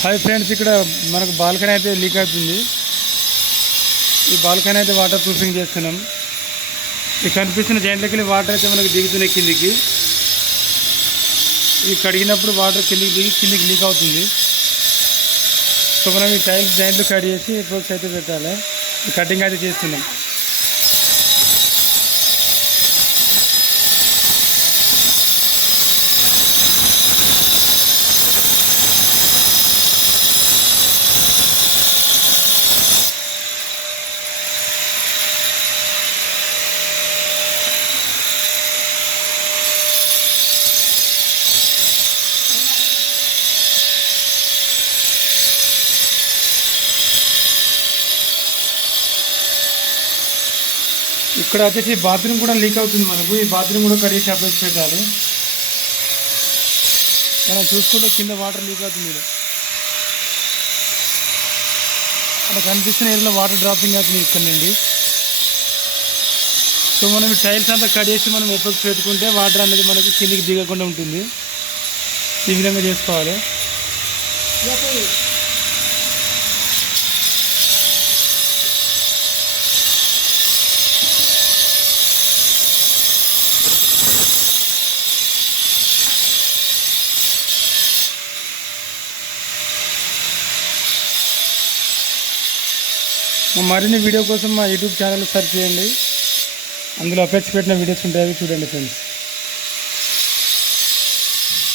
Hi friends, ఇక్కడ మనకు బాల్కనీ అయితే లీక్ అవుతుంది. ఈ బాల్కనీ అయితే వాటర్ ప్రూఫింగ్ చేస్తున్నాం. ఈ కనిపిస్తున్న జాయింట్లోకి వెళ్ళి వాటర్ అయితే మనకు దిగుతున్నాయి కిందికి. ఇవి కడిగినప్పుడు వాటర్ కిందికి దిగి కిందికి లీక్ అవుతుంది. సో మనం ఈ టైల్స్ జాయింట్లు కట్ చేసి ఎప్రోక్స్ అయితే పెట్టాలి. ఈ కటింగ్ అయితే చేస్తున్నాం. ఇక్కడ వచ్చేసి బాత్రూమ్ కూడా లీక్ అవుతుంది మనకు. ఈ బాత్రూమ్ కూడా కడిగి షాప్లో పెట్టాలి. మనం చూసుకుంటే కింద వాటర్ లీక్ అవుతుంది. అక్కడ కనిపిస్తున్న ఏరియాలో వాటర్ డ్రాపింగ్ అవుతుంది ఇక్కడ నుండి. సో మనం టైల్స్ అంతా కడిగేసి మనం ఎఫెక్ట్స్ పెట్టుకుంటే వాటర్ అనేది మనకు కిందికి దిగకుండా ఉంటుంది. ఈ విధంగా చేసుకోవాలి. మరిన్ని వీడియో కోసం మా యూట్యూబ్ ఛానల్ సెర్చ్ చేయండి. అందులో అప్డేట్స్ పెట్టిన వీడియోస్ ఉంటాయి, అవి చూడండి ఫ్రెండ్స్.